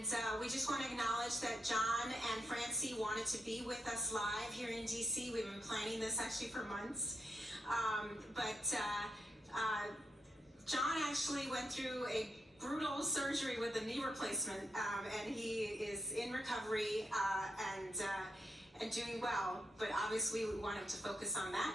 And we just want to acknowledge that John and Francie wanted to be with us live here in DC. We've been planning this actually for months. John actually went through a brutal surgery with a knee replacement, and he is in recovery and doing well, but obviously we want him to focus on that.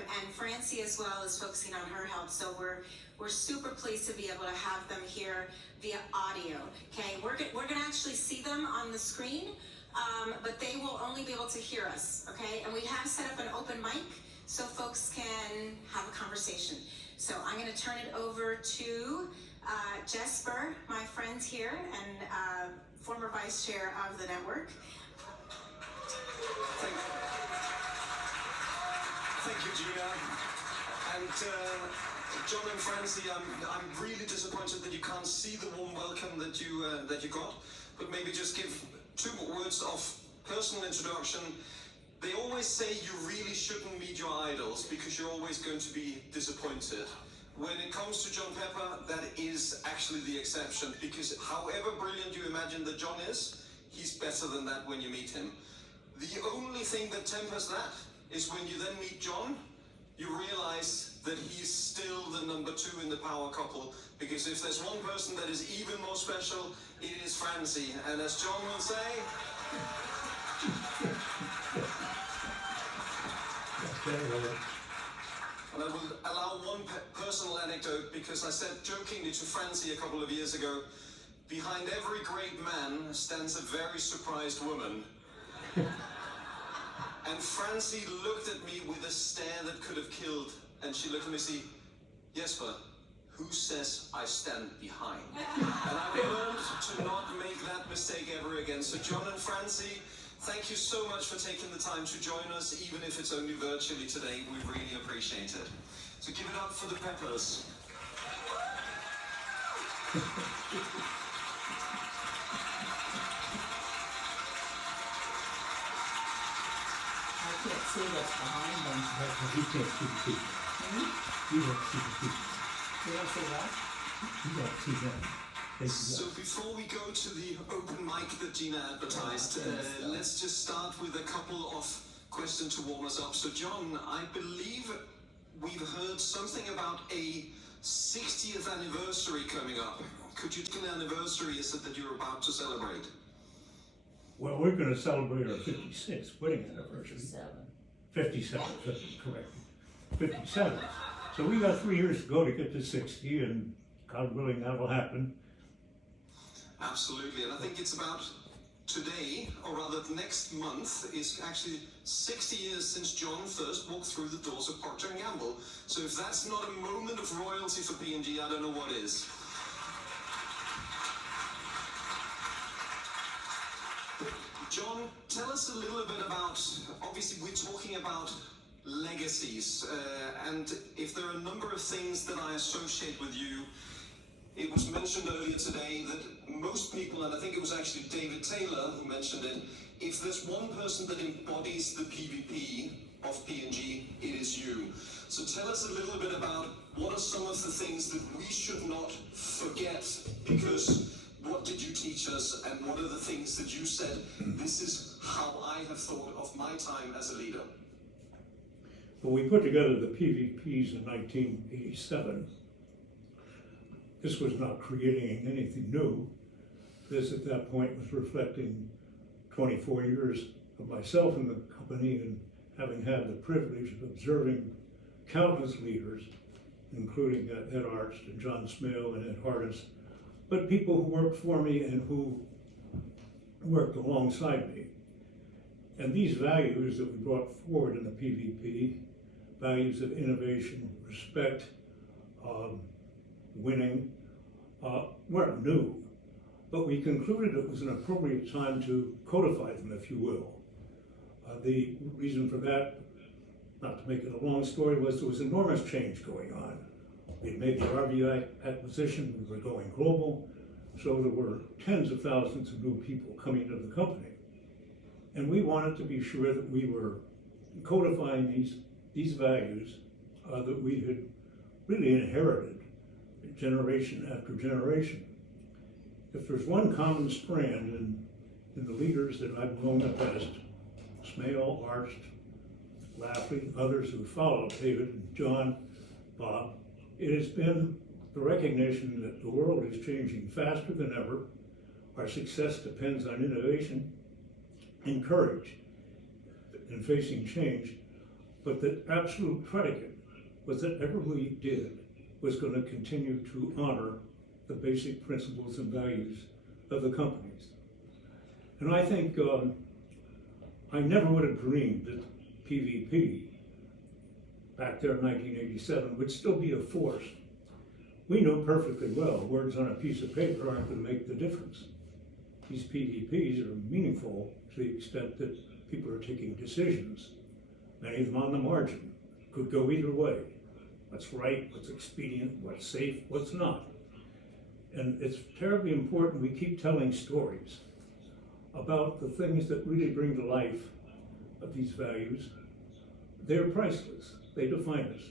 And Francie as well is focusing on her health, so we're super pleased to be able to have them here via audio. Okay, we're gonna actually see them on the screen, but they will only be able to hear us. Okay, and we have set up an open mic so folks can have a conversation. So I'm going to turn it over to Jesper, my friend here and former vice chair of the network. Thank you, Gina. And John and Francie, I'm really disappointed that you can't see the warm welcome that you got. But maybe just give 2 words of personal introduction. They always say you really shouldn't meet your idols because you're always going to be disappointed. When it comes to John Pepper, that is actually the exception, because however brilliant you imagine that John is, he's better than that when you meet him. The only thing that tempers that is when you then meet John, you realize that he's still the number 2 in the power couple, because if there's one person that is even more special, it is Francie. And as John will say, and I will allow one personal anecdote, because I said jokingly to Francie a couple of years ago, behind every great man stands a very surprised woman. And Francie looked at me with a stare that could have killed, and she looked at me and said, Jesper, who says I stand behind? And I've learned to not make that mistake ever again. So John and Francie, thank you so much for taking the time to join us, even if it's only virtually today. We really appreciate it. So give it up for the Peppers. I can't see what's behind them. You can't see the people. You don't see the people. You don't see what? You don't see them. So before we go to the open mic that Gina advertised, let's just start with a couple of questions to warm us up. So John, I believe we've heard something about a 60th anniversary coming up. Could you tell me what anniversary is it that you're about to celebrate? Well, we're going to celebrate our 56th wedding anniversary. 57. 57, correct. 57. So we got 3 years to go to get to 60, and God willing, that'll happen. Absolutely, and I think it's about today, or rather next month, is actually 60 years since John first walked through the doors of Procter Gamble. So if that's not a moment of royalty for P&G, I don't know what is. John, tell us a little bit about, obviously we're talking about legacies, and if there are a number of things that I associate with you, it was mentioned earlier today that most people, and I think it was actually David Taylor who mentioned it, if there's one person that embodies the PVP of P&G, it is you. So tell us a little bit about what are some of the things that we should not forget, because what did you teach us, and what are the things that you said, this is how I have thought of my time as a leader? When we put together the PVPs in 1987, this was not creating anything new. This at that point was reflecting 24 years of myself in the company and having had the privilege of observing countless leaders, including Ed Arzt and John Smail and Ed Hardis, but people who worked for me and who worked alongside me. And these values that we brought forward in the PVP, values of innovation, respect, winning, weren't new, but we concluded it was an appropriate time to codify them, if you will. The reason for that, not to make it a long story, was there was enormous change going on. We had made the RVI acquisition, we were going global, so there were tens of thousands of new people coming into the company. And we wanted to be sure that we were codifying these values that we had really inherited generation after generation. if there's one common strand in the leaders that I've known the best, Smale, Arst, Lafley, others who followed David, John, Bob, it has been the recognition that the world is changing faster than ever. Our success depends on innovation and courage in facing change, but the absolute predicate was that whatever we did was going to continue to honor the basic principles and values of the companies. And I think I never would have dreamed that PVP back there in 1987 would still be a force. We know perfectly well words on a piece of paper aren't going to make the difference. These PVPs are meaningful to the extent that people are taking decisions, many of them on the margin, could go either way. What's right, what's expedient, what's safe, what's not. And it's terribly important we keep telling stories about the things that really bring to life of these values. They're priceless, they define us.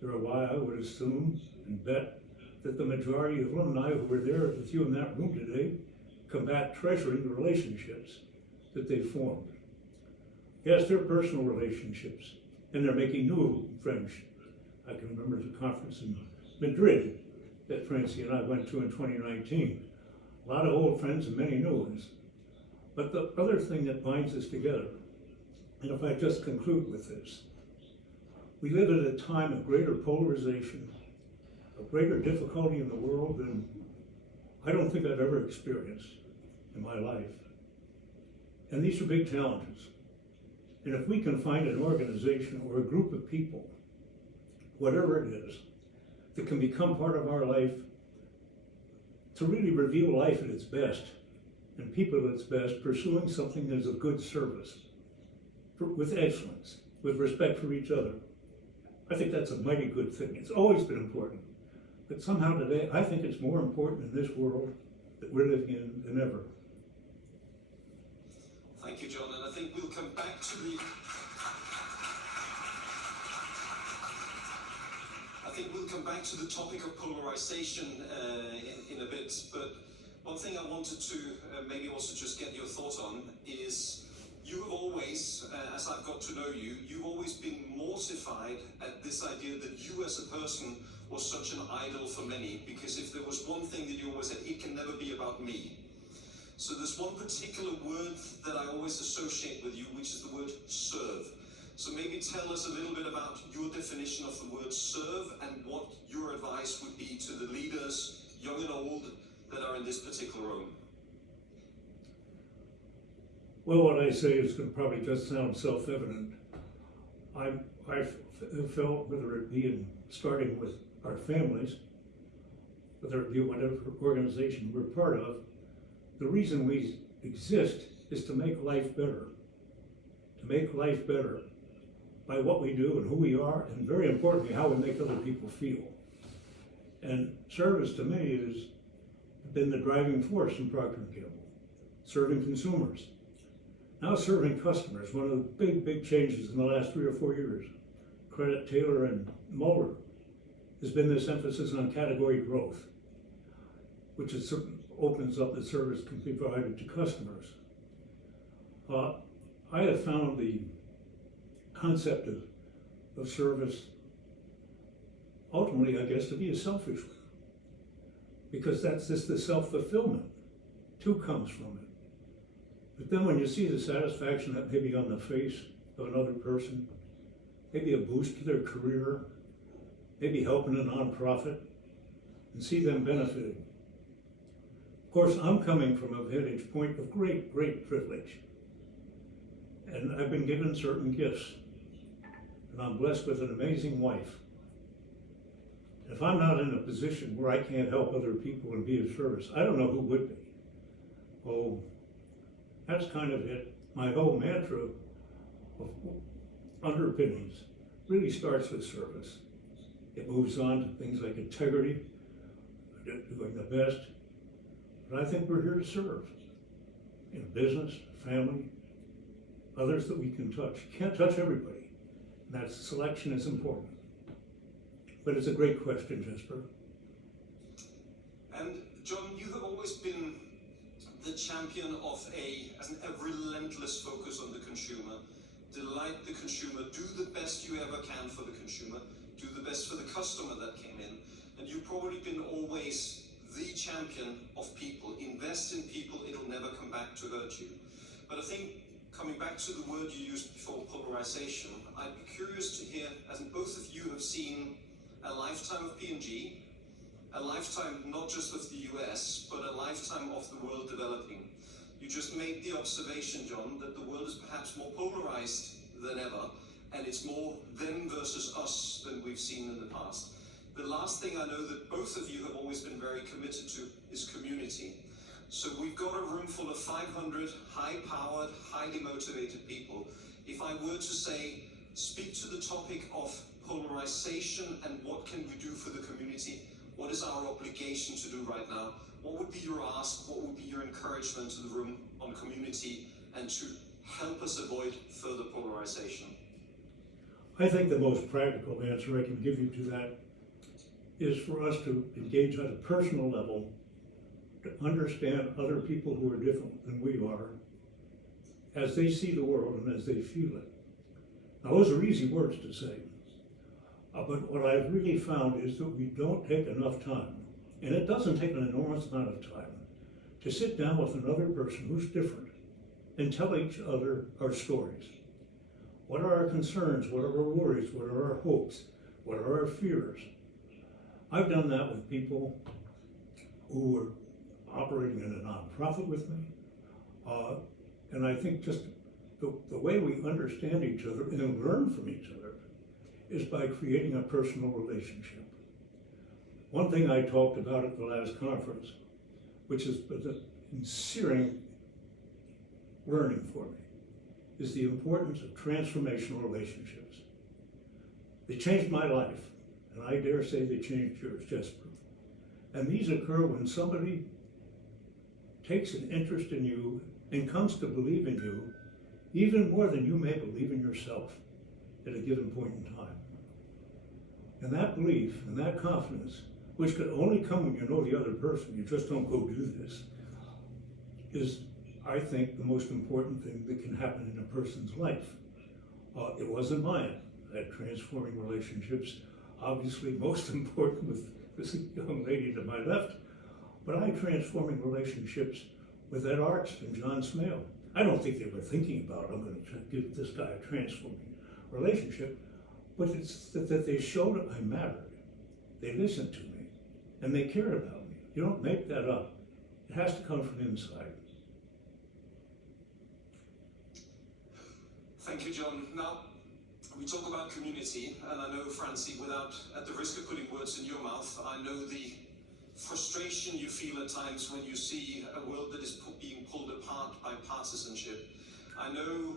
They're why I would assume and bet that the majority of alumni who were there with you in that room today come back treasuring the relationships that they formed. Yes, they're personal relationships, and they're making new friends. I can remember the conference in Madrid that Francie and I went to in 2019. A lot of old friends and many new ones. But the other thing that binds us together, and if I just conclude with this, we live at a time of greater polarization, of greater difficulty in the world than I don't think I've ever experienced in my life. And these are big challenges. And if we can find an organization or a group of people, whatever it is, that can become part of our life to really reveal life at its best and people at its best, pursuing something that is of good service, with excellence, with respect for each other. I think that's a mighty good thing. It's always been important. But somehow today, I think it's more important in this world that we're living in than ever. Thank you, John. And I think we'll come back to the... topic of polarization in a bit. But one thing I wanted to maybe also just get your thought on is you have always, as I've got to know you, you've always been mortified at this idea that you as a person was such an idol for many, because if there was one thing that you always said, it can never be about me. So there's one particular word that I always associate with you, which is the word serve. So maybe tell us a little bit about your definition of the word serve and what your advice would be to the leaders, young and old, that are in this particular room. Well, what I say is going to probably just sound self-evident. I've felt, whether it be in starting with our families, whether it be whatever organization we're part of, the reason we exist is to make life better. To make life better by what we do and who we are, and very importantly, how we make other people feel. And service to me has been the driving force in Procter Gamble. Serving consumers. Now serving customers, one of the big changes in the last 3 or 4 years. Credit Taylor and Muller has been this emphasis on category growth, which is, opens up the service can be provided to customers. I have found the concept of service ultimately, I guess, to be a selfish one, because that's just the self-fulfillment too comes from it. But then when you see the satisfaction that may be on the face of another person, maybe a boost to their career, maybe helping a nonprofit, and see them benefiting. Of course, I'm coming from a vantage point of great privilege. And I've been given certain gifts. And I'm blessed with an amazing wife. If I'm not in a position where I can't help other people and be of service, I don't know who would be. Oh, that's kind of it. My whole mantra of underpinnings really starts with service. It moves on to things like integrity, doing the best. But I think we're here to serve in business, family, others that we can touch. You can't touch everybody. And that selection is important. But it's a great question, Jesper. And John, you have always always been the champion of a relentless focus on the consumer. Delight the consumer, do the best you ever can for the consumer, do the best for the customer that came in. And you've probably been always the champion of people. Invest in people, it'll never come back to hurt you. But I think, coming back to the word you used before, polarization, I'd be curious to hear, as both of you have seen a lifetime of P&G, a lifetime not just of the US, but a lifetime of the world developing. You just made the observation, John, that the world is perhaps more polarized than ever, and it's more them versus us than we've seen in the past. The last thing I know that both of you have always been very committed to is community. So we've got a room full of 500 high-powered, highly motivated people. If I were to say, speak to the topic of polarization and what can we do for the community, what is our obligation to do right now? What would be your ask? What would be your encouragement to the room on community and to help us avoid further polarization? I think the most practical answer I can give you to that is for us to engage at a personal level, to understand other people who are different than we are, as they see the world and as they feel it. Now, those are easy words to say, but what I've really found is that we don't take enough time, and it doesn't take an enormous amount of time, to sit down with another person who's different and tell each other our stories. What are our concerns? What are our worries? What are our hopes? What are our fears? I've done that with people who were operating in a nonprofit with me, and I think just the way we understand each other and learn from each other is by creating a personal relationship. One thing I talked about at the last conference, which has been a searing learning for me, is the importance of transformational relationships. They changed my life, and I dare say they changed yours, Jesper. And these occur when somebody takes an interest in you and comes to believe in you even more than you may believe in yourself at a given point in time. And that belief and that confidence, which could only come when you know the other person, you just don't go do this, is, I think, the most important thing that can happen in a person's life. It wasn't mine. I had transforming relationships, obviously most important with this young lady to my left, but I had transforming relationships with Ed Arts and John Smale. I don't think they were thinking about, I'm going to give this guy a transforming relationship, but it's that they showed I mattered. They listened to me, and they cared about me. You don't make that up. It has to come from inside. Thank you, John. Now, we talk about community, and I know, Francie, at the risk of putting words in your mouth, I know the frustration you feel at times when you see a world that is being pulled apart by partisanship. I know,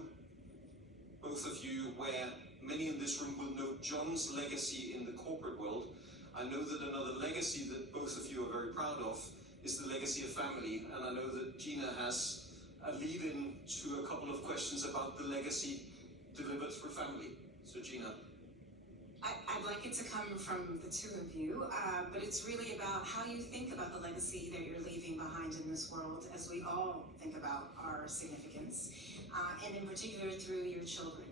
both of you, where many in this room will know John's legacy in the corporate world. I know that another legacy that both of you are very proud of is the legacy of family, and I know that Gina has a lead-in to a couple of questions about the legacy delivered through family. So Gina. I'd like it to come from the two of you, but it's really about how you think about the legacy that you're leaving behind in this world, as we all think about our significance, and in particular through your children.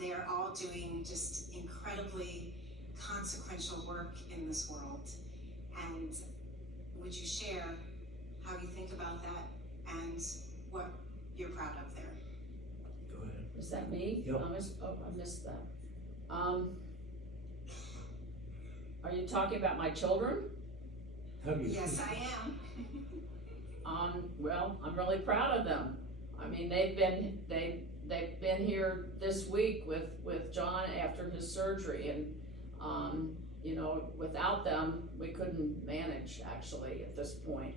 They are all doing just incredibly consequential work in this world, and would you share how you think about that and what you're proud of there? Go ahead. Is that me? Yep. I missed that. Are you talking about my children? How do you Yes, feel? I am. Well, I'm really proud of them. I mean, they've been here this week with John after his surgery, and you know, without them, we couldn't manage actually at this point.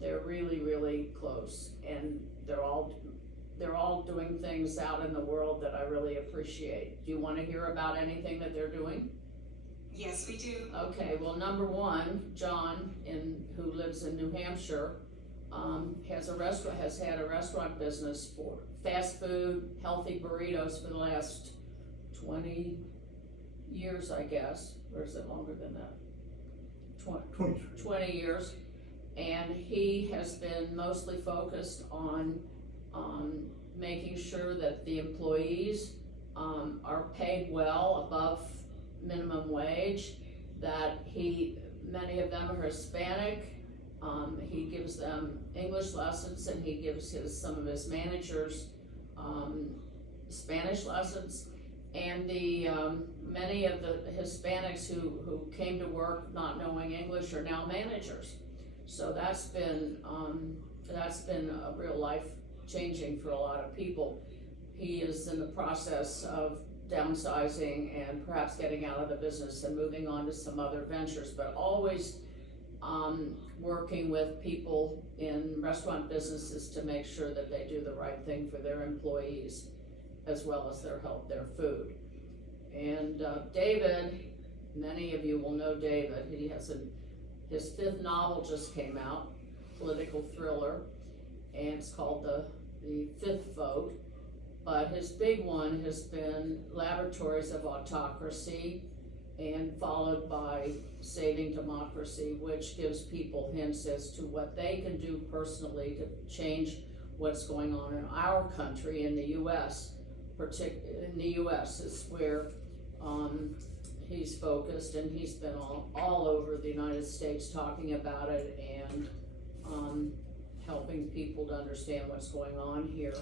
They're really, really close, and they're all doing things out in the world that I really appreciate. Do you want to hear about anything that they're doing? Yes, we do. Okay, well, number one, John, who lives in New Hampshire, has had a restaurant business for fast food, healthy burritos for the last 20 years, I guess. Or is it longer than that? 20 years. and he has been mostly focused on making sure that the employees are paid well above minimum wage, that many of them are Hispanic. He gives them English lessons, and he gives some of his managers Spanish lessons. And many of the Hispanics who came to work not knowing English are now managers. So that's been a real life changing for a lot of people. He is in the process of downsizing and perhaps getting out of the business and moving on to some other ventures, but always working with people in restaurant businesses to make sure that they do the right thing for their employees as well as their health, their food. And David, many of you will know David. He has his 5th novel just came out, political thriller, and it's called the 5th Vote. But his big one has been Laboratories of Autocracy, and followed by Saving Democracy, which gives people hints as to what they can do personally to change what's going on in our country, in the U.S. In the U.S. is where he's focused, and he's been all over the United States talking about it and helping people to understand what's going on here,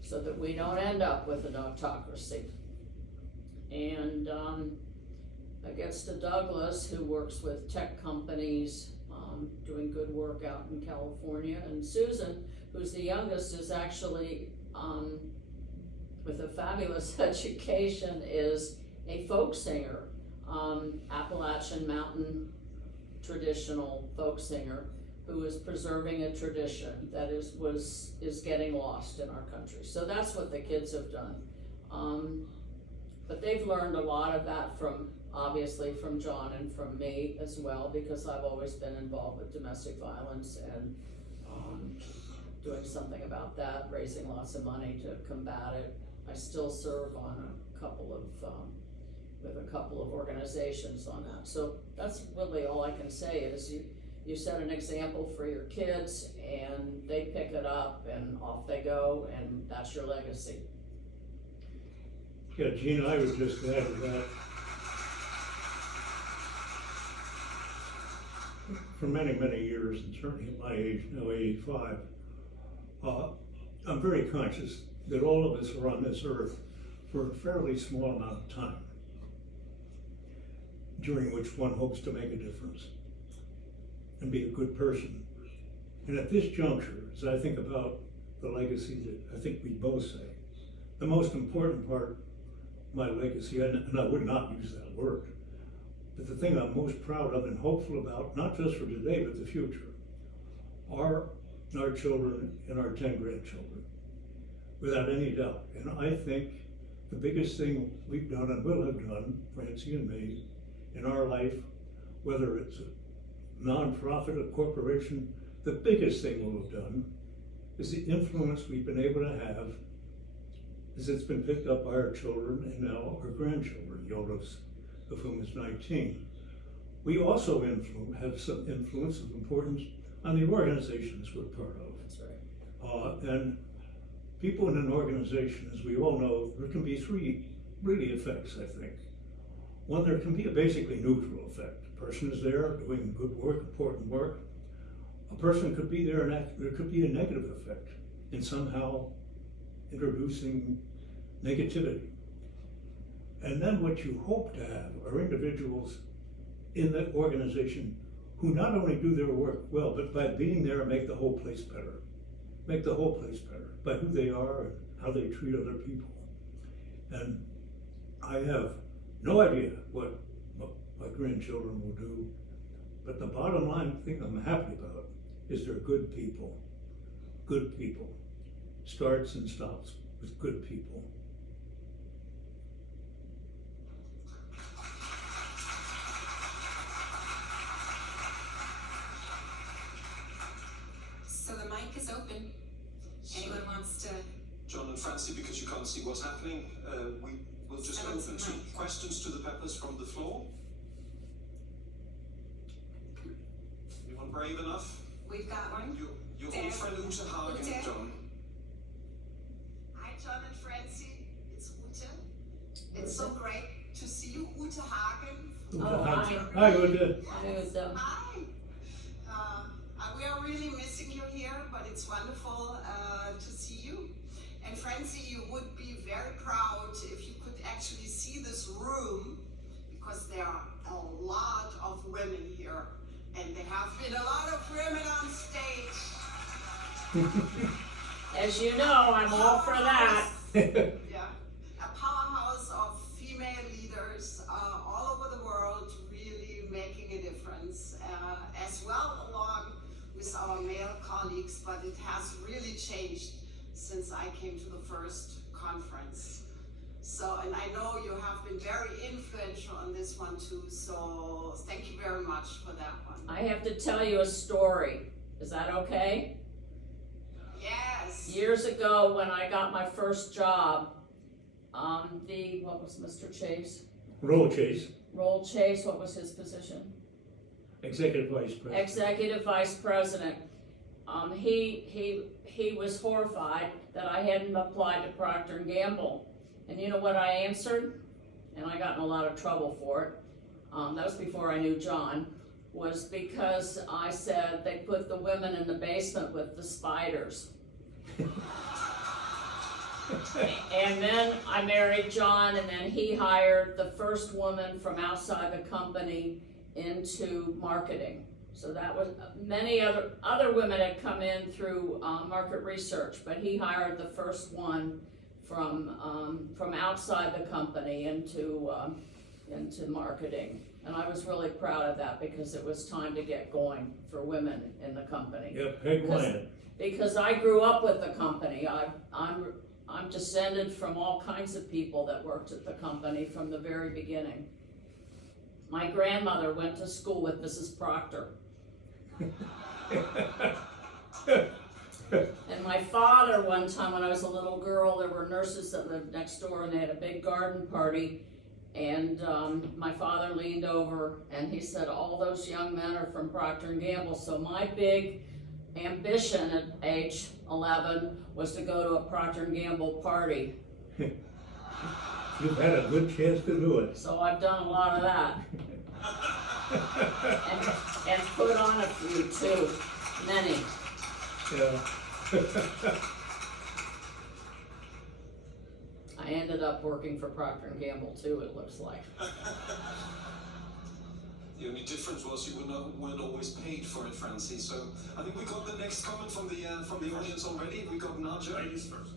so that we don't end up with an autocracy. And that gets to Douglas, who works with tech companies, doing good work out in California. And Susan, who's the youngest, is actually, with a fabulous education, is a folk singer, Appalachian Mountain traditional folk singer, who is preserving a tradition that is getting lost in our country. So that's what the kids have done. But they've learned a lot of that obviously from John and from me as well, because I've always been involved with domestic violence and doing something about that, raising lots of money to combat it. I still serve on with a couple of organizations on that. So that's really all I can say is you set an example for your kids, and they pick it up, and off they go, and that's your legacy. Yeah, Gene, I would just add to that. For many, many years, and certainly at my age, now 85, I'm very conscious that all of us are on this earth for a fairly small amount of time, during which one hopes to make a difference and be a good person. And at this juncture, as I think about the legacy that I think we both say, the most important part of my legacy, and I would not use that word, but the thing I'm most proud of and hopeful about, not just for today, but the future, are our children and our 10 grandchildren, without any doubt. And I think the biggest thing we've done and will have done, Francie and me, in our life, whether it's a nonprofit, a corporation, the biggest thing we'll have done is the influence we've been able to have as it's been picked up by our children and now our grandchildren, Yoda's of whom is 19. We also have some influence of importance on the organizations we're part of. That's right. And people in an organization, as we all know, there can be 3 really effects, I think. One, there can be a basically neutral effect. A person is there doing good work, important work. A person could be there, and there could be a negative effect in somehow introducing negativity. And then what you hope to have are individuals in that organization who not only do their work well, but by being there make the whole place better. Make the whole place better by who they are and how they treat other people. And I have no idea what my grandchildren will do, but the bottom line thing I'm happy about is they're good people. Good people. Starts and stops with good people. So the mic is open. Anyone wants to? John and Francie, because you can't see what's happening, we'll just open to questions to the Peppers from the floor. Anyone brave enough? We've got one. Your old friend Ute Hagen, Ute. John. Hi, John and Francie. It's Ute. It's so great to see you, Ute Hagen. Oh, hi. Hi, Ute. I was, Hi. We are really missing you here, but it's wonderful to see you. And Francie, you would be very proud if you could actually see this room, because there are a lot of women here, and there have been a lot of women on stage. as you know, I'm all for that. Yeah, a powerhouse of female leaders all over the world, really making a difference, as well along with our male colleagues, but it has really changed since I came to the first conference. So, and I know you have been very influential on this one too, so thank you very much for that one. I have to tell you a story. Is that okay? Yes. Years ago, when I got my first job, what was Mr. Chase? Roll Chase, Roll Chase, what was his position? Executive Vice President. Executive Vice President. He was horrified that I hadn't applied to Procter Gamble. And you know what I answered? And I got in a lot of trouble for it. That was before I knew John. Was because I said they put the women in the basement with the spiders. And then I married John, and then he hired the first woman from outside the company into marketing. So that was, many other women had come in through market research, but he hired the first one from outside the company into marketing. And I was really proud of that, because it was time to get going for women in the company. Yep, Peg Lyon. Because I grew up with the company. I'm descended from all kinds of people that worked at the company from the very beginning. My grandmother went to school with Mrs. Procter. And my father, one time when I was a little girl, there were nurses that lived next door, and they had a big garden party. And my father leaned over and he said, all those young men are from Procter Gamble. So my big ambition at age 11 was to go to a Procter Gamble party. You've had a good chance to do it. So I've done a lot of that. and put on a few too, many. Yeah. I ended up working for Procter Gamble too, it looks like. The only difference was you weren't always paid for it, Francie. So I think we got the next comment from the audience already. We got Nigel. Ladies first.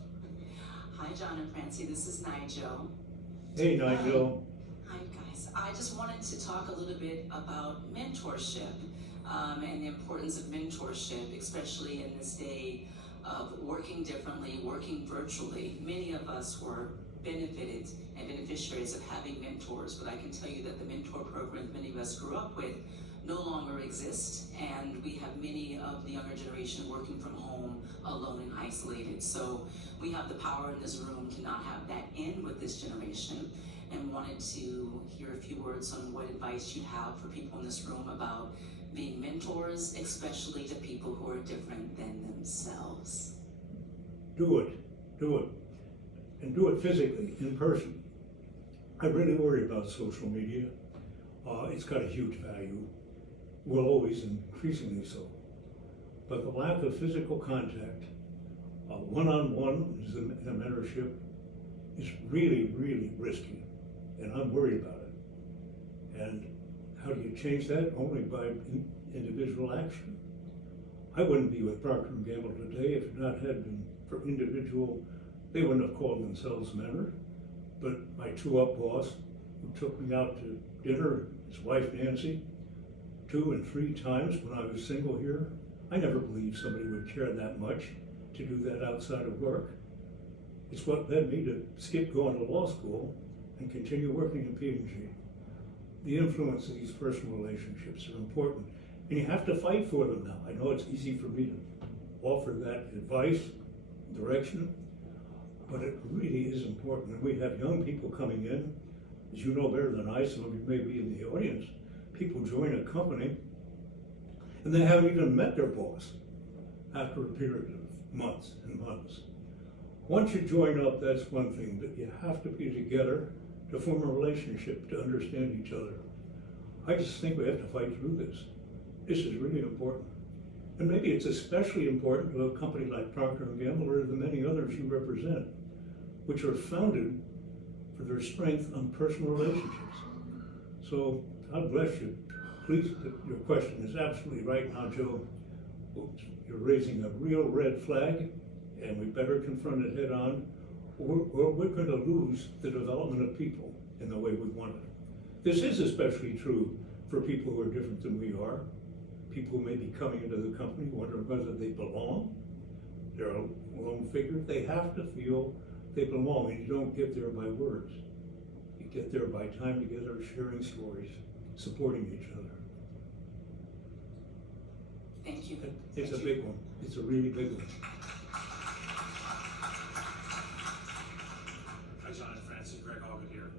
Hi, John and Francie. This is Nigel. Hey, Nigel. Hi, guys. I just wanted to talk a little bit about mentorship and the importance of mentorship, especially in this day of working differently, working virtually. Many of us were benefited and beneficiaries of having mentors, but I can tell you that the mentor programs many of us grew up with no longer exist, and we have many of the younger generation working from home, alone and isolated. So we have the power in this room to not have that end with this generation, and wanted to hear a few words on what advice you have for people in this room about being mentors, especially to people who are different than themselves. Do it. And do it physically, in person. I really worry about social media. It's got a huge value. Will always increasingly so. But the lack of physical contact, one-on-one the mentorship, is really, really risky. And I'm worried about it. And how do you change that? Only by individual action. I wouldn't be with Procter & Gamble today if it not had been for individual. They wouldn't have called themselves mentors, but my two-up boss, who took me out to dinner, his wife Nancy, 2 and 3 times when I was single here. I never believed somebody would care that much to do that outside of work. It's what led me to skip going to law school and continue working in P&G. The influence of these personal relationships are important, and you have to fight for them now. I know it's easy for me to offer that advice, direction, but it really is important. And we have young people coming in, as you know better than I, some of you may be in the audience. People join a company And they haven't even met their boss after a period of months and months. Once you join up, that's one thing, but you have to be together to form a relationship, to understand each other. I just think we have to fight through this. This is really important. And maybe it's especially important to a company like Procter Gamble or the many others you represent, which are founded for their strength on personal relationships. So God bless you. Please, your question is absolutely right now, Joe. You're raising a real red flag, and we better confront it head on, or we're going to lose the development of people in the way we want it. This is especially true for people who are different than we are. People who may be coming into the company wondering whether they belong. They're a lone figure. They have to feel they belong, and you don't get there by words. You get there by time together, sharing stories, supporting each other. Thank you. It's a big one. It's a really big one. Hi, John and Francie. Greg Hogan here.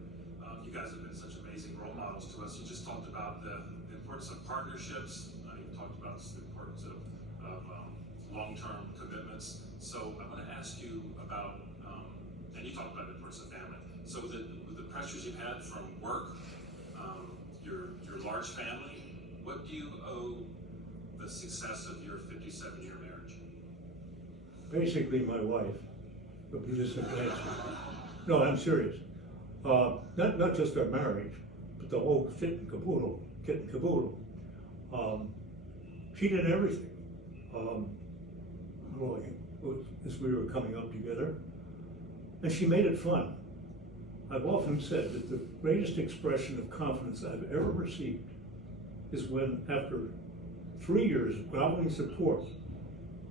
You guys have been such amazing role models to us. You just talked about the importance of partnerships. You talked about the importance of long-term commitments. So I want to ask you about, and you talked about the importance of family. So the pressures you've had from work, your large family, what do you owe the success of your 57-year marriage? Basically, my wife would be the simple answer. No, I'm serious. Not just our marriage, but the whole kit and caboodle. She did everything. Boy, as we were coming up together, and she made it fun. I've often said that the greatest expression of confidence I've ever received is when, after 3 years of groveling support,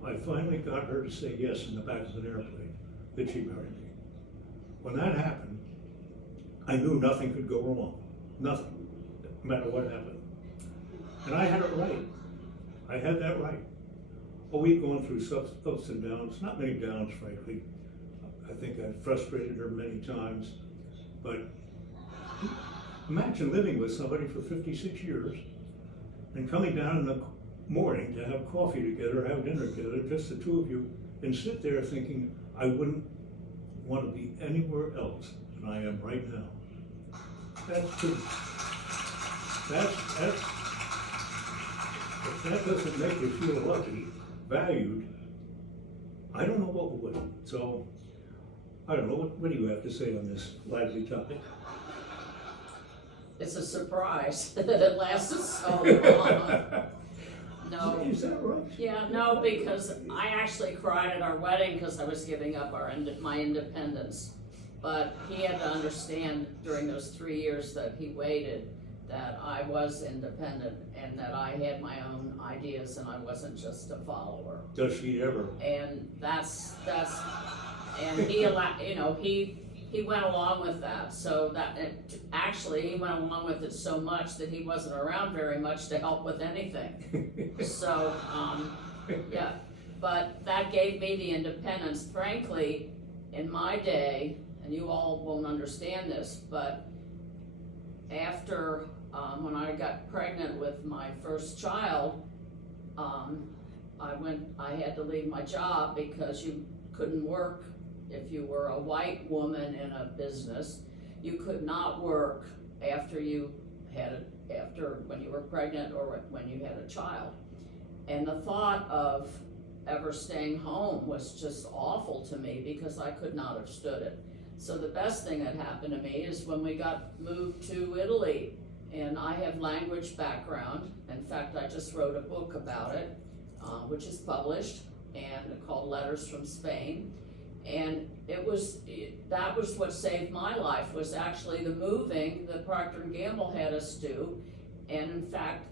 I finally got her to say yes in the back of an airplane, that she married me. When that happened, I knew nothing could go wrong. Nothing, no matter what happened. And I had it right. I had that right. Well, we've gone through ups and downs, not many downs, frankly. I think I've frustrated her many times, but imagine living with somebody for 56 years and coming down in the morning to have coffee together, have dinner together, just the two of you, and sit there thinking, I wouldn't want to be anywhere else than I am right now. That's true. If that doesn't make you feel lucky, valued, I don't know what would. So, I don't know, what do you have to say on this lively topic? It's a surprise that it lasted so long. No. Is that right? Yeah, no, because I actually cried at our wedding because I was giving up my independence. But he had to understand during those 3 years that he waited that I was independent and that I had my own ideas and I wasn't just a follower. Does she ever? And and he allowed, he went along with that. So that, actually, he went along with it so much that he wasn't around very much to help with anything. So, yeah, but that gave me the independence. Frankly, in my day, and you all won't understand this, but after, when I got pregnant with my first child, I had to leave my job because you couldn't work if you were a white woman in a business. You could not work after when you were pregnant or when you had a child. And the thought of ever staying home was just awful to me because I could not have stood it. So the best thing that happened to me is when we got moved to Italy, and I have language background. In fact, I just wrote a book about it, which is published and called Letters from Spain. And that was what saved my life, was actually the moving that Procter Gamble had us do. And in fact,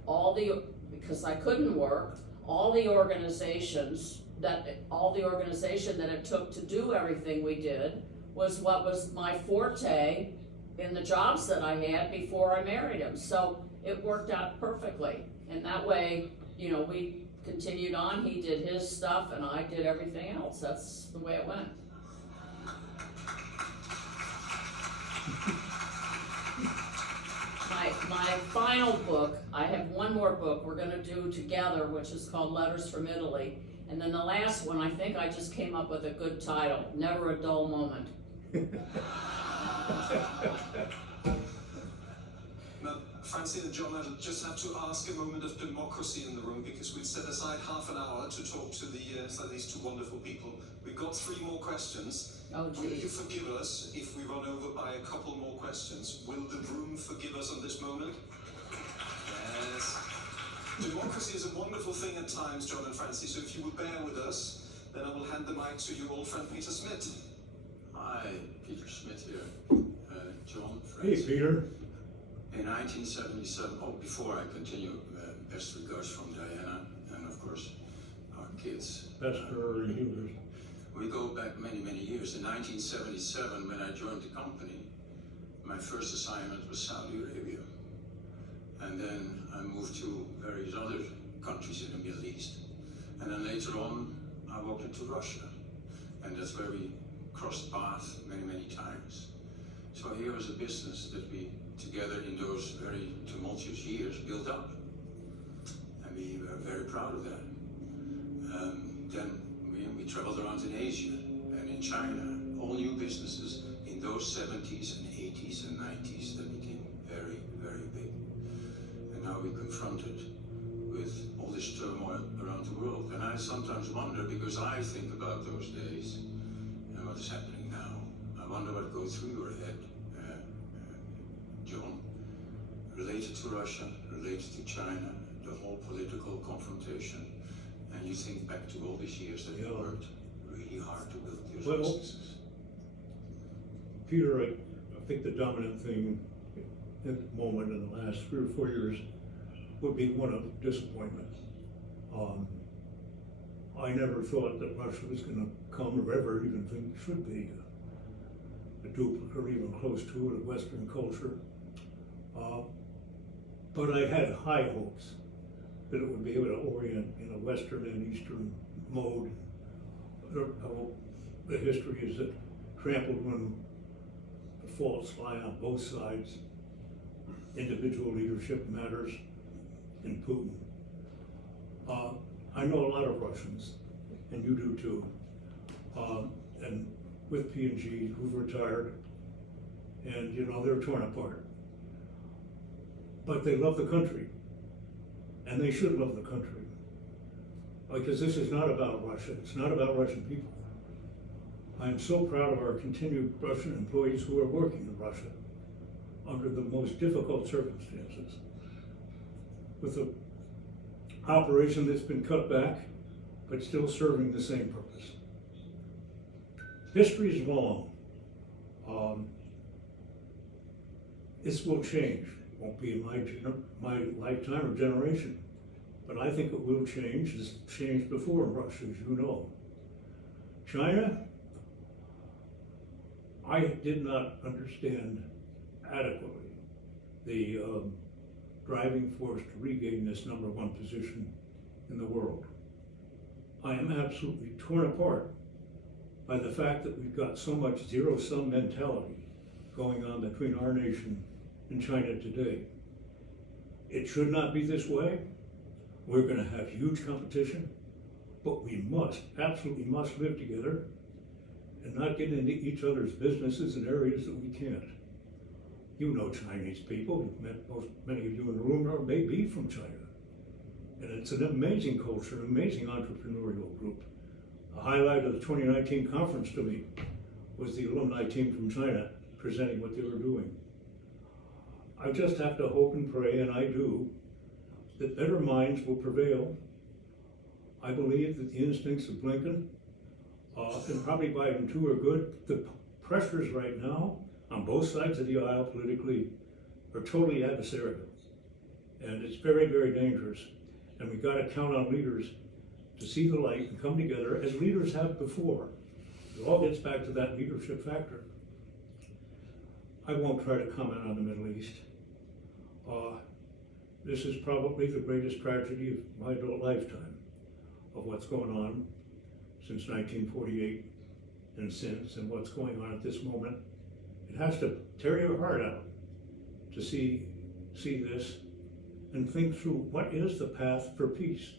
because I couldn't work, all the organization that it took to do everything we did was what was my forte in the jobs that I had before I married him. So it worked out perfectly. And that way, we continued on. He did his stuff and I did everything else. That's the way it went. My my final book, I have one more book we're gonna do together, which is called Letters from Italy. And then the last one, I think I just came up with a good title, Never a Dull Moment. Now, Francie and John, I just have to ask a moment of democracy in the room, because we'd set aside half an hour to talk to these two wonderful people. We've got 3 more questions. Oh, Will you geez. forgive us if we run over by a couple more questions? Will the room forgive us on this moment? Yes. Democracy is a wonderful thing at times, John and Francie, so if you will bear with us, then I will hand the mic to your old friend Peter Smith. Hi, Peter Smith here. John, Hey, Francie. Peter. In 1977, before I continue, best regards from Diana and of course our kids. That's for you. We go back many, many years. In 1977, when I joined the company, my first assignment was Saudi Arabia. And then I moved to various other countries in the Middle East. And then later on, I walked into Russia. And that's where we crossed paths many, many times. So here was a business that we, together in those very tumultuous years, built up. And we were very proud of that. Then we traveled around in Asia and in China, all new businesses in those 70s and 80s and 90s that became very, very big. And now we're confronted with all this turmoil around the world. And I sometimes wonder, because I think about those days and what is happening now, I wonder what goes through your head, John, related to Russia, related to China, the whole political confrontation. And you think back to all these years that you worked really hard to build those businesses. Peter, I think the dominant thing at the moment in the last 3 or 4 years would be one of disappointment. I never thought that Russia was going to come, or ever even think it should be, a duplicate or even close to it of Western culture. But I had high hopes that it would be able to orient in a Western and Eastern mode. The history is that trampled when the faults lie on both sides. Individual leadership matters in Putin. I know a lot of Russians, and you do too. And with P&G, who've retired, and they're torn apart. But they love the country. And they should love the country. Because this is not about Russia, it's not about Russian people. I'm so proud of our continued Russian employees who are working in Russia under the most difficult circumstances. With an operation that's been cut back, but still serving the same purpose. History is long. This will change. Won't be in my lifetime or generation, but I think it will change. It's changed before in Russia, as you know. China, I did not understand adequately the driving force to regain this #1 position in the world. I am absolutely torn apart by the fact that we've got so much zero-sum mentality going on between our nation in China today. It should not be this way. We're going to have huge competition, but we absolutely must live together and not get into each other's businesses in areas that we can't. You know Chinese people, you've met many of you in the room or may be from China. And it's an amazing culture, an amazing entrepreneurial group. A highlight of the 2019 conference to me was the alumni team from China presenting what they were doing. I just have to hope and pray, and I do, that better minds will prevail. I believe that the instincts of Blinken and probably Biden too are good. The pressures right now on both sides of the aisle politically are totally adversarial. And it's very, very dangerous. And we've got to count on leaders to see the light and come together as leaders have before. It all gets back to that leadership factor. I won't try to comment on the Middle East. This is probably the greatest tragedy of my adult lifetime, of what's going on since 1948 and since, and what's going on at this moment. It has to tear your heart out to see see this and think through what is the path for peace.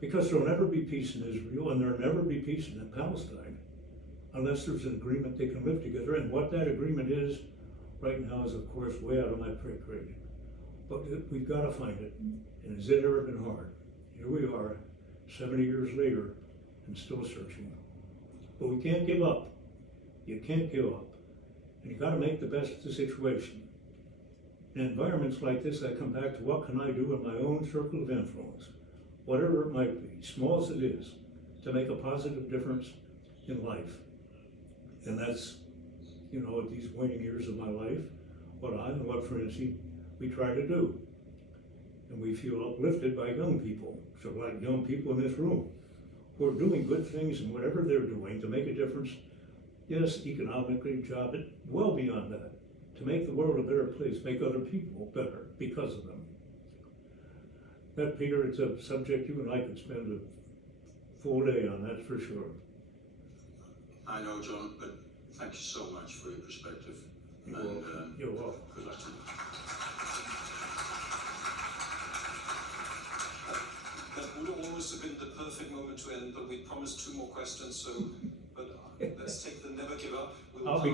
Because there'll never be peace in Israel, and there'll never be peace in Palestine unless there's an agreement they can live together. And what that agreement is right now is, of course, way out of my pay grade. But we've got to find it. And has it ever been hard? Here we are, 70 years later, and still searching. But we can't give up. You can't give up. And you got to make the best of the situation. In environments like this, I come back to what can I do in my own circle of influence, whatever it might be, small as it is, to make a positive difference in life. And that's, you know, at these waning years of my life, what I and what Francie, we try to do. And we feel uplifted by young people, so like young people in this room, who are doing good things in whatever they're doing to make a difference, yes, economically, job, but well beyond that, to make the world a better place, make other people better because of them. That, Peter, it's a subject you and I could spend a full day on, that's for sure. I know, John, but thank you so much for your perspective. You're welcome. Good luck to you. That would almost have been the perfect moment to end, but we promised 2 more questions, so, but let's take the never give up. I'll be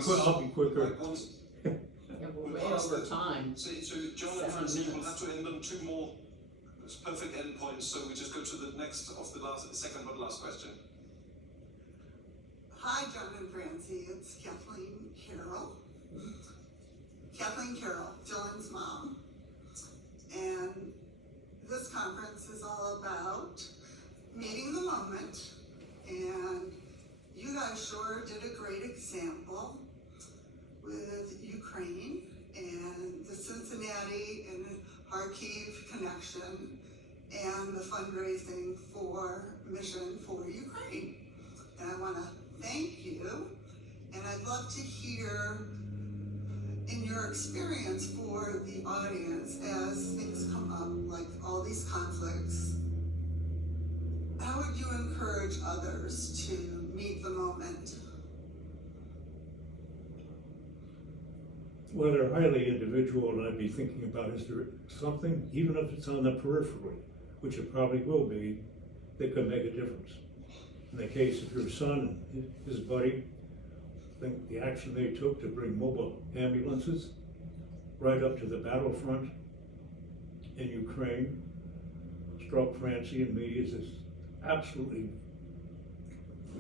quicker. Like once, Yeah, we're way over time. so John 7 and Francie will minutes. have to end on 2 more perfect end points, so we just go to the next of the second but last question. Hi, John and Francie, it's Kathleen Carroll. Kathleen Carroll, Dylan's mom. And this conference is all about meeting the moment. And you guys sure did a great example with Ukraine and the Cincinnati and Kharkiv connection and the fundraising for Mission for Ukraine. And I want to thank you, and I'd love to hear in your experience for the audience as things come up, like all these conflicts, how would you encourage others to meet the moment? Well, they're highly individual, and I'd be thinking about, is there something, even if it's on the periphery, which it probably will be, that could make a difference. In the case of your son and his buddy, I think the action they took to bring mobile ambulances right up to the battlefront in Ukraine struck Francie and me as this absolutely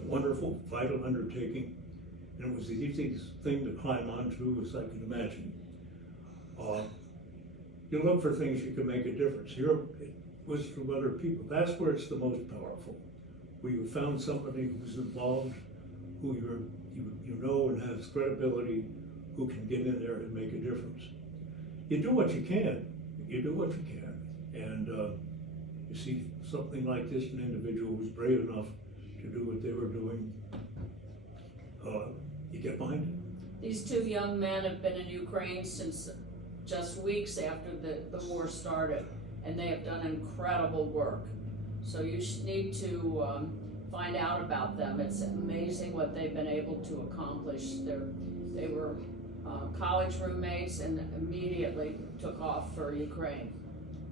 wonderful, vital undertaking. And it was the easiest thing to climb onto as I could imagine. You look for things you can make a difference. Here it was from other people. That's where it's the most powerful. Where you found somebody who's involved, who you know and has credibility, who can get in there and make a difference. You do what you can. You do what you can. And you see something like this, an individual who's brave enough to do what they were doing, you get behind it. These 2 young men have been in Ukraine since just weeks after the war started, and they have done incredible work. So you need to find out about them. It's amazing what they've been able to accomplish. They were college roommates and immediately took off for Ukraine.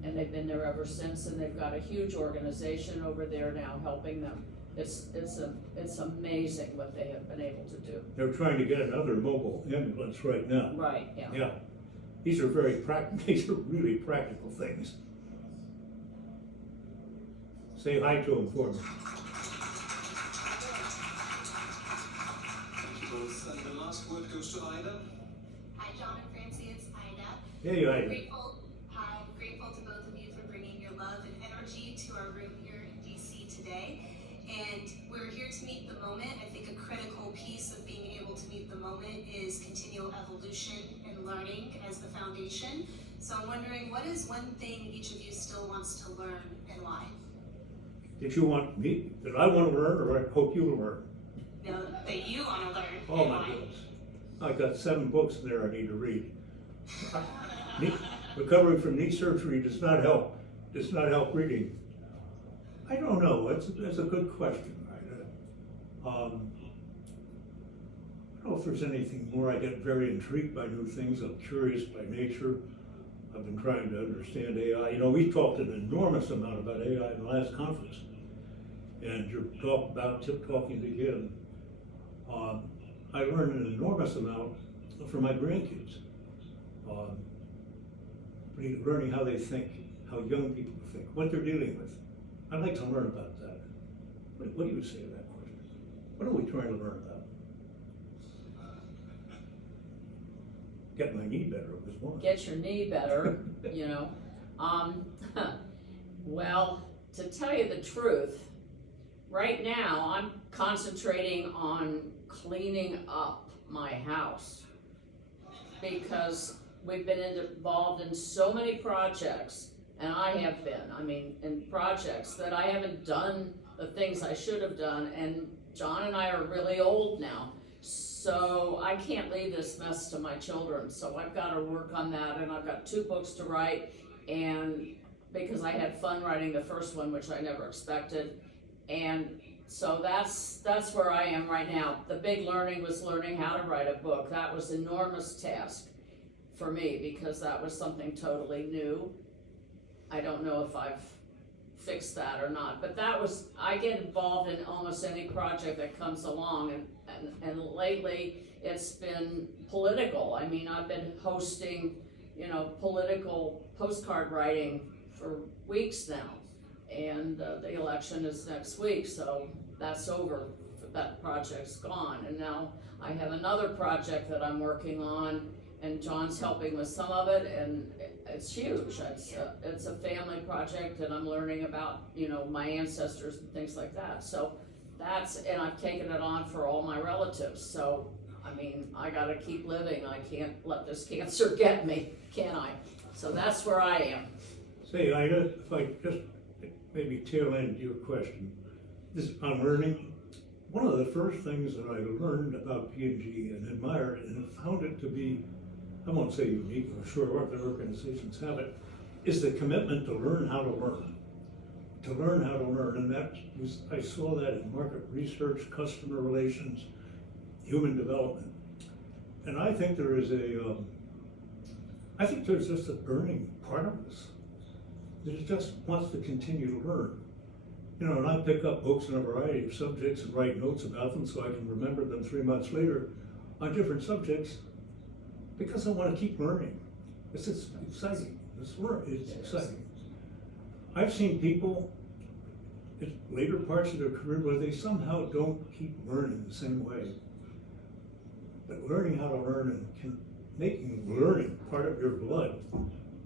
And they've been there ever since, and they've got a huge organization over there now helping them. It's amazing what they have been able to do. They're trying to get another mobile ambulance right now. Right, yeah. Yeah. These are these are really practical things. Say hi to them for me. Thank you both. And the last word goes to Ida. Hi, John and Francie, it's Ida. Hey, Ida. I'm grateful to both of you for bringing your love and energy to our room here in DC today. And we're here to meet the moment. I think a critical piece of being able to meet the moment is continual evolution and learning as the foundation. So I'm wondering, what is one thing each of you still wants to learn and why? Did you want me? Did I want to learn, or I hope you will learn? No, that you want to learn Oh and my why. goodness. I got 7 books in there I need to read. Recovering from knee surgery does not help reading. I don't know, that's a good question. I don't know if there's anything more. I get very intrigued by new things. I'm curious by nature. I've been trying to understand AI. You know, we talked an enormous amount about AI in the last conference. And you're talking again. I learned an enormous amount from my grandkids. Learning how they think, how young people think, what they're dealing with. I'd like to learn about that. What do you say to that question? What are we trying to learn about? Get my knee better was one. Get your knee better, you know. Well, to tell you the truth, right now I'm concentrating on cleaning up my house because we've been involved in so many projects, and I have been, in projects that I haven't done the things I should have done, and John and I are really old now, so I can't leave this mess to my children, so I've got to work on that, and I've got 2 books to write, and because I had fun writing the first one, which I never expected, and so that's where I am right now. The big learning was learning how to write a book. That was an enormous task for me because that was something totally new. I don't know if I've fixed that or not, but I get involved in almost any project that comes along, and lately it's been political. I've been hosting, political postcard writing for weeks now, and the election is next week, so that's over. That project's gone, and now I have another project that I'm working on, and John's helping with some of it, and it's huge. It's a family project, and I'm learning about, my ancestors and things like that. So and I've taken it on for all my relatives. So, I gotta keep living. I can't let this cancer get me, can I? So that's where I am. Say, Ida, if I just maybe tail end your question, this on learning. One of the first things that I learned about P&G and admired and found it to be, I won't say unique, I'm sure other organizations have it, is the commitment to learn how to learn. To learn how to learn, and I saw that in market research, customer relations, human development. And I think there's just a burning part of us that just wants to continue to learn. And I pick up books on a variety of subjects and write notes about them so I can remember them 3 months later on different subjects because I want to keep learning. It's exciting. It's exciting. I've seen people in later parts of their career where they somehow don't keep learning the same way. But learning how to learn and making learning part of your blood,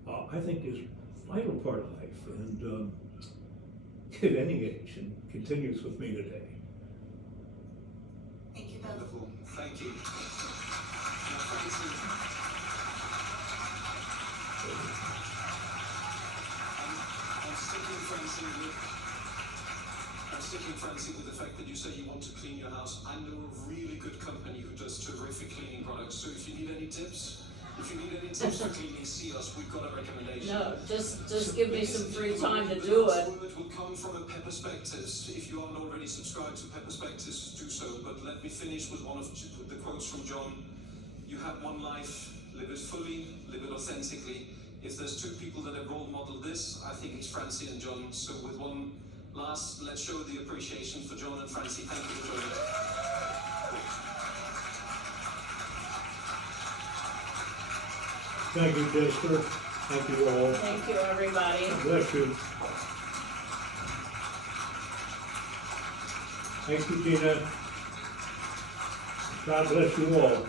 I think is a vital part of life, and at any age, and continues with me today. Thank you, Bill. Wonderful. Thank you. Now, Francie, I'm sticking, Francie, with the fact that you say you want to clean your house. I know a really good company who does terrific cleaning products. So if you need any tips, for cleaning, see us. We've got a recommendation. No, just give me some free time to do it. It will come from a Perspectives. If you aren't already subscribed to Perspectives, do so. But let me finish with one of the quotes from John. You have one life. Live it fully. Live it authentically. If there's 2 people that have role modeled this, I think it's Francie and John. So with one last, let's show the appreciation for John and Francie. Thank you for joining us. Thank you, Jester. Thank you all. Thank you, everybody. Bless you. Thank you, Tina. God bless you all.